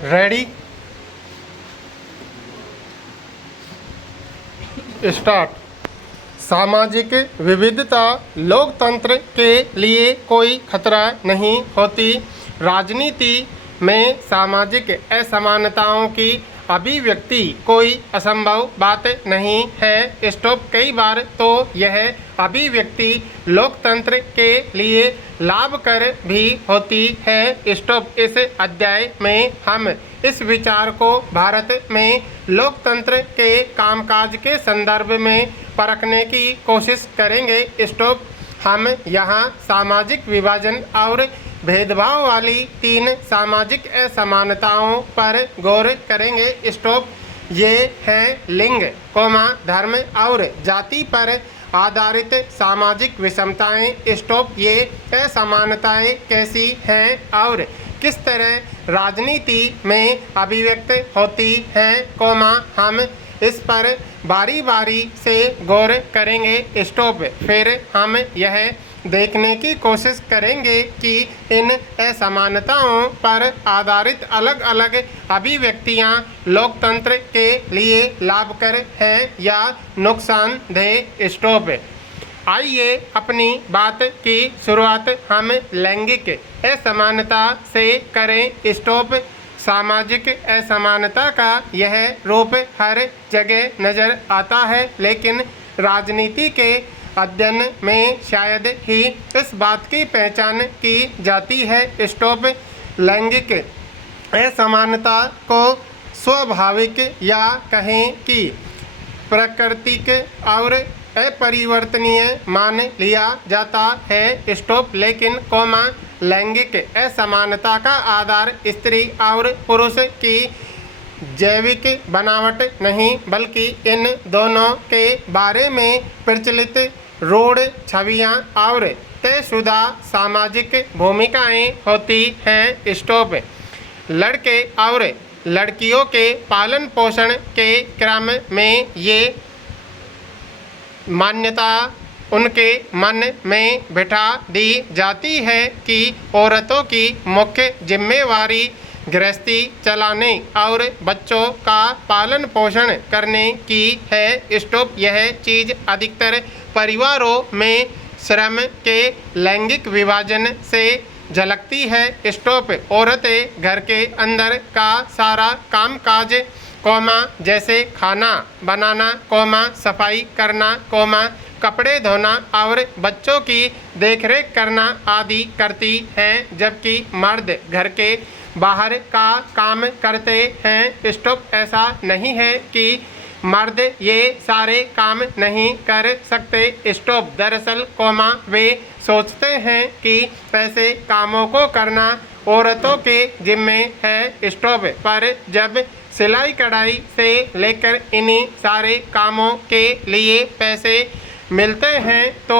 Ready start. सामाजिक विविधता लोकतंत्र के लिए कोई खतरा नहीं होती। राजनीति में सामाजिक असमानताओं की अभिव्यक्ति कोई असंभव बात नहीं है। स्टॉप। कई बार तो यह अभिव्यक्ति लोकतंत्र के लिए लाभकर भी होती है। स्टॉप। इस अध्याय में हम इस विचार को भारत में लोकतंत्र के कामकाज के संदर्भ में परखने की कोशिश करेंगे। स्टॉप। हम यहाँ सामाजिक विभाजन और भेदभाव वाली 3 सामाजिक असमानताओं पर गौर करेंगे। स्टॉप। ये हैं लिंग, धर्म और जाति पर आधारित सामाजिक विषमताएं। स्टॉप। ये असमानताएं कैसी हैं और किस तरह राजनीति में अभिव्यक्त होती हैं, हम इस पर बारी बारी से गौर करेंगे। स्टॉप। फिर हम यह देखने की कोशिश करेंगे कि इन असमानताओं पर आधारित अलग अलग अभिव्यक्तियां लोकतंत्र के लिए लाभकर हैं या नुकसानदेह। स्टॉप। आइए अपनी बात की शुरुआत हम लैंगिक असमानता से करें। स्टॉप। सामाजिक असमानता का यह रूप हर जगह नज़र आता है, लेकिन राजनीति के अध्ययन में शायद ही इस बात की पहचान की जाती है। स्टॉप। लैंगिक असमानता को स्वाभाविक या कहें कि प्राकृतिक और अपरिवर्तनीय मान लिया जाता है। स्टॉप। लेकिन लैंगिक असमानता का आधार स्त्री और पुरुष की जैविक बनावट नहीं, बल्कि इन दोनों के बारे में प्रचलित रूढ़ छवियां और तयशुदा सामाजिक भूमिकाएं होती हैं। स्टॉप। लड़के और लड़कियों के पालन पोषण के क्रम में ये मान्यता उनके मन में बिठा दी जाती है कि औरतों की मुख्य जिम्मेवारी गृहस्थी चलाने और बच्चों का पालन पोषण करने की है। स्टॉप। यह चीज़ अधिकतर परिवारों में श्रम के लैंगिक विभाजन से झलकती है। स्टॉप। औरतें घर के अंदर का सारा कामकाज जैसे खाना बनाना, सफाई करना, कपड़े धोना और बच्चों की देखरेख करना आदि करती हैं, जबकि मर्द घर के बाहर का काम करते हैं। स्टॉप। ऐसा नहीं है कि मर्द ये सारे काम नहीं कर सकते। स्टॉप। दरअसल वे सोचते हैं कि ऐसे कामों को करना औरतों के जिम्मे है। स्टॉप। पर जब सिलाई कढ़ाई से लेकर इन्हीं सारे कामों के लिए पैसे मिलते हैं तो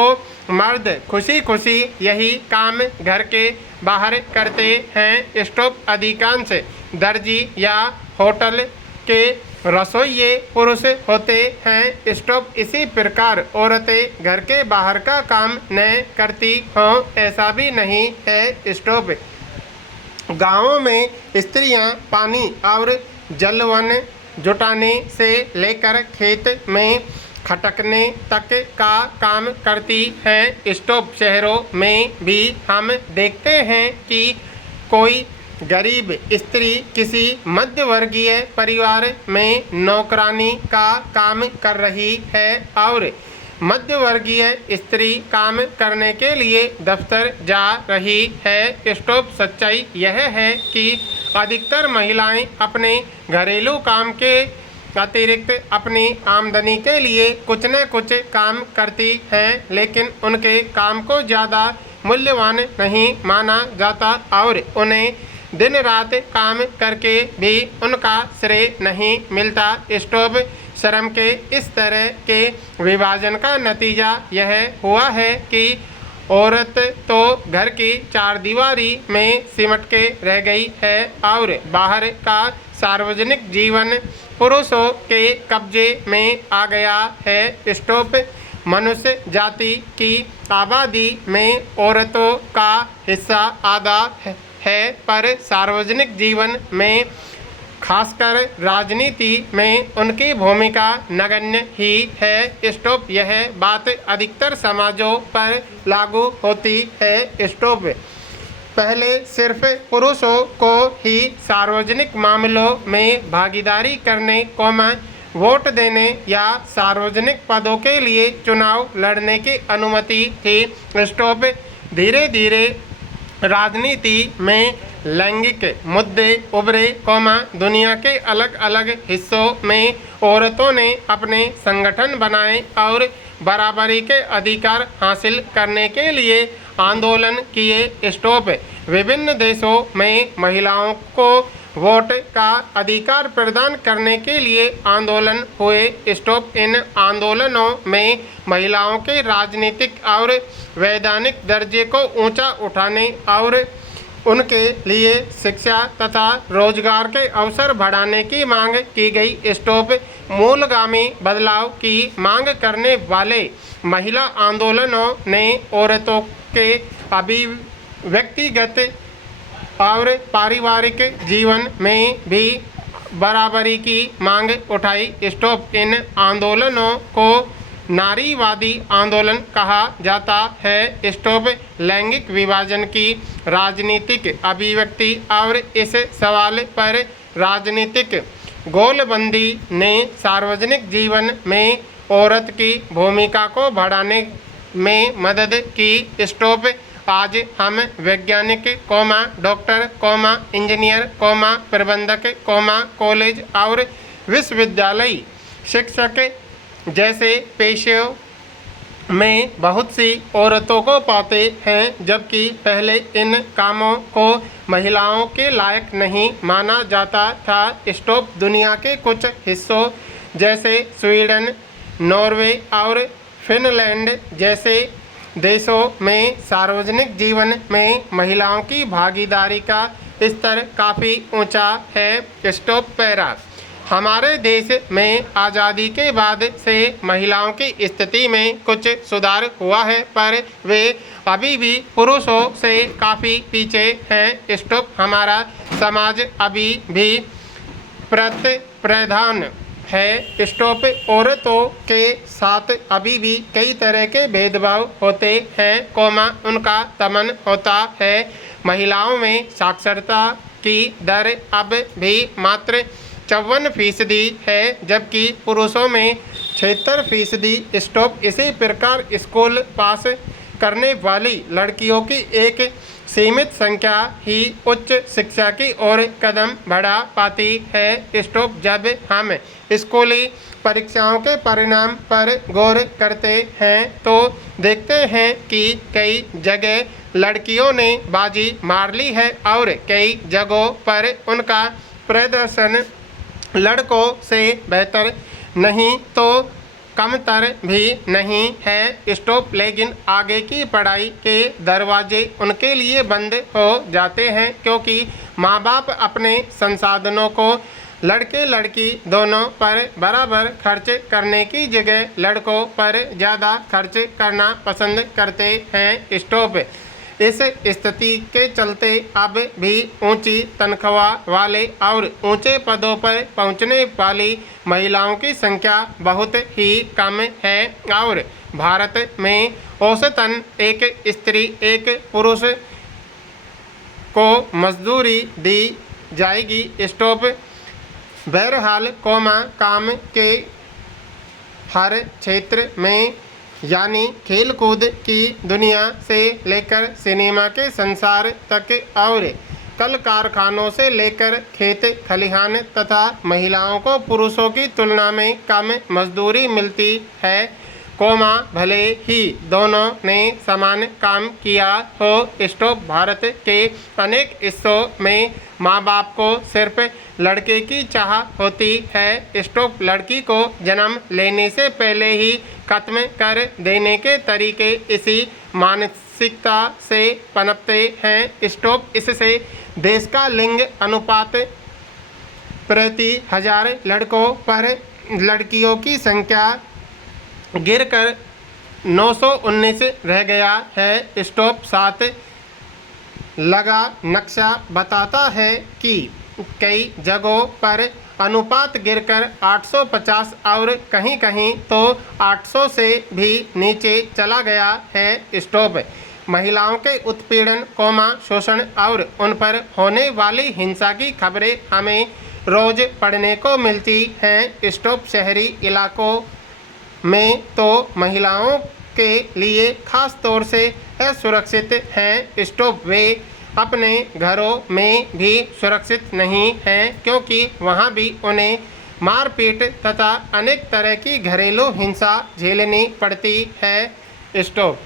मर्द खुशी खुशी यही काम घर के बाहर करते हैं। स्टॉप। अधिकांश दर्जी या होटल के रसोइये पुरुष होते हैं। स्टॉप। इसी प्रकार औरतें घर के बाहर का काम न करती हों, ऐसा भी नहीं है। स्टॉप। गाँवों में स्त्रियां पानी और जलवन जुटाने से लेकर खेत में खटकने तक का काम करती हैं। स्टॉप। शहरों में भी हम देखते हैं कि कोई गरीब स्त्री किसी मध्यवर्गीय परिवार में नौकरानी का काम कर रही है और मध्यवर्गीय स्त्री काम करने के लिए दफ्तर जा रही है। स्टॉप। सच्चाई यह है कि अधिकतर महिलाएं अपने घरेलू काम के अतिरिक्त अपनी आमदनी के लिए कुछ न कुछ काम करती हैं, लेकिन उनके काम को ज़्यादा मूल्यवान नहीं माना जाता और उन्हें दिन रात काम करके भी उनका श्रेय नहीं मिलता। स्टॉप। श्रम के इस तरह के विभाजन का नतीजा यह हुआ है कि औरत तो घर की चारदीवारी में सिमट के रह गई है और बाहर का सार्वजनिक जीवन पुरुषों के कब्जे में आ गया है। स्टॉप। मनुष्य जाति की आबादी में औरतों का हिस्सा आधा है, पर सार्वजनिक जीवन में खासकर राजनीति में उनकी भूमिका नगण्य ही है। स्टॉप यह बात अधिकतर समाजों पर लागू होती है। स्टॉप पहले सिर्फ पुरुषों को ही सार्वजनिक मामलों में भागीदारी करने वोट देने या सार्वजनिक पदों के लिए चुनाव लड़ने की अनुमति थी। स्टॉप धीरे धीरे राजनीति में लैंगिक मुद्दे उभरे, दुनिया के अलग अलग हिस्सों में औरतों ने अपने संगठन बनाए और बराबरी के अधिकार हासिल करने के लिए आंदोलन किए। स्टॉप विभिन्न देशों में महिलाओं को वोट का अधिकार प्रदान करने के लिए आंदोलन हुए। स्टॉप इन आंदोलनों में महिलाओं के राजनीतिक और वैधानिक दर्जे को ऊंचा उठाने और उनके लिए शिक्षा तथा रोजगार के अवसर बढ़ाने की मांग की गई। स्टॉप मूलगामी बदलाव की मांग करने वाले महिला आंदोलनों ने औरतों के व्यक्तिगत और पारिवारिक जीवन में भी बराबरी की मांग उठाई। स्टॉप इन आंदोलनों को नारीवादी आंदोलन कहा जाता है। स्टॉप लैंगिक विभाजन की राजनीतिक अभिव्यक्ति और इस सवाल पर राजनीतिक गोलबंदी ने सार्वजनिक जीवन में औरत की भूमिका को बढ़ाने में मदद की। स्टॉप आज हम वैज्ञानिक, डॉक्टर, इंजीनियर, प्रबंधक, कॉलेज और विश्वविद्यालय शिक्षक जैसे पेशों में बहुत सी औरतों को पाते हैं, जबकि पहले इन कामों को महिलाओं के लायक नहीं माना जाता था। स्टॉप दुनिया के कुछ हिस्सों जैसे स्वीडन, नॉर्वे और फिनलैंड जैसे देशों में सार्वजनिक जीवन में महिलाओं की भागीदारी का स्तर काफ़ी ऊंचा है। स्टॉप पैरा हमारे देश में आज़ादी के बाद से महिलाओं की स्थिति में कुछ सुधार हुआ है, पर वे अभी भी पुरुषों से काफ़ी पीछे हैं। स्टॉप हमारा समाज अभी भी प्रधान है। स्टॉप औरतों के साथ अभी भी कई तरह के भेदभाव होते हैं, उनका दमन होता है। महिलाओं में साक्षरता की दर अब भी मात्र 54% है, जबकि पुरुषों में 76%। स्टॉप इसी प्रकार स्कूल पास करने वाली लड़कियों की एक सीमित संख्या ही उच्च शिक्षा की ओर कदम बढ़ा पाती है। स्टॉप जब हम स्कूली परीक्षाओं के परिणाम पर गौर करते हैं तो देखते हैं कि कई जगह लड़कियों ने बाजी मार ली है और कई जगहों पर उनका प्रदर्शन लड़कों से बेहतर नहीं तो कमतर भी नहीं है। स्टॉप लेकिन आगे की पढ़ाई के दरवाजे उनके लिए बंद हो जाते हैं, क्योंकि माँ बाप अपने संसाधनों को लड़के लड़की दोनों पर बराबर खर्च करने की जगह लड़कों पर ज़्यादा खर्च करना पसंद करते हैं। स्टॉप इस स्थिति के चलते अब भी ऊंची तनख्वाह वाले और ऊंचे पदों पर पहुंचने वाली महिलाओं की संख्या बहुत ही कम है और भारत में औसतन एक स्त्री एक पुरुष को मजदूरी दी जाएगी। स्टॉप बहरहाल काम के हर क्षेत्र में यानी खेलकूद की दुनिया से लेकर सिनेमा के संसार तक और कल कारखानों से लेकर खेत खलिहान तथा महिलाओं को पुरुषों की तुलना में कम मजदूरी मिलती है, भले ही दोनों ने समान काम किया हो। स्टॉप भारत के अनेक हिस्सों में माँ बाप को सिर्फ लड़के की चाह होती है। स्टॉप लड़की को जन्म लेने से पहले ही खत्म कर देने के तरीके इसी मानसिकता से पनपते हैं। स्टॉप इससे देश का लिंग अनुपात प्रति 1000 लड़कों पर लड़कियों की संख्या गिरकर 919 रह गया है। स्टॉप 7 लगा नक्शा बताता है कि कई जगहों पर अनुपात गिरकर 850 और कहीं-कहीं तो 800 से भी नीचे चला गया है। स्टॉप महिलाओं के उत्पीड़न, शोषण और उन पर होने वाली हिंसा की खबरें हमें रोज पढ़ने को मिलती हैं। स्टॉप शहरी इलाकों में तो महिलाओं के लिए खास तौर से असुरक्षित हैं। स्टॉप वे अपने घरों में भी सुरक्षित नहीं हैं, क्योंकि वहाँ भी उन्हें मारपीट तथा अनेक तरह की घरेलू हिंसा झेलनी पड़ती है। स्टॉप